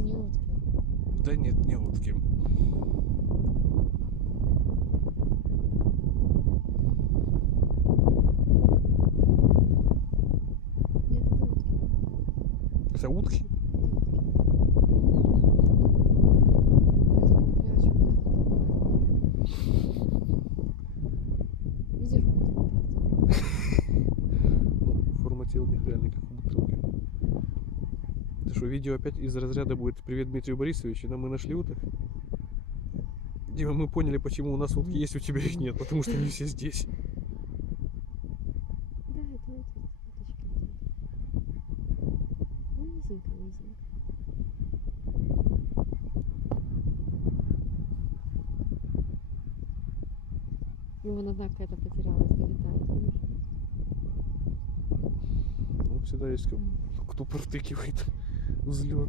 же не утки. Да нет, не утки. Нет, это утки. Это утки? Видишь, вот Ну, форма тела у них реально как у бутылки. Это что, видео опять из разряда будет «Привет Дмитрию Борисовичу», но мы нашли уток? Дима, мы поняли, почему у нас утки есть, у тебя их нет, потому что они все здесь. да, это уточки. Низенько, низенько. И вон одна какая-то потерялась, долетает, видишь? Ну, всегда есть кто провтыкивает взлет.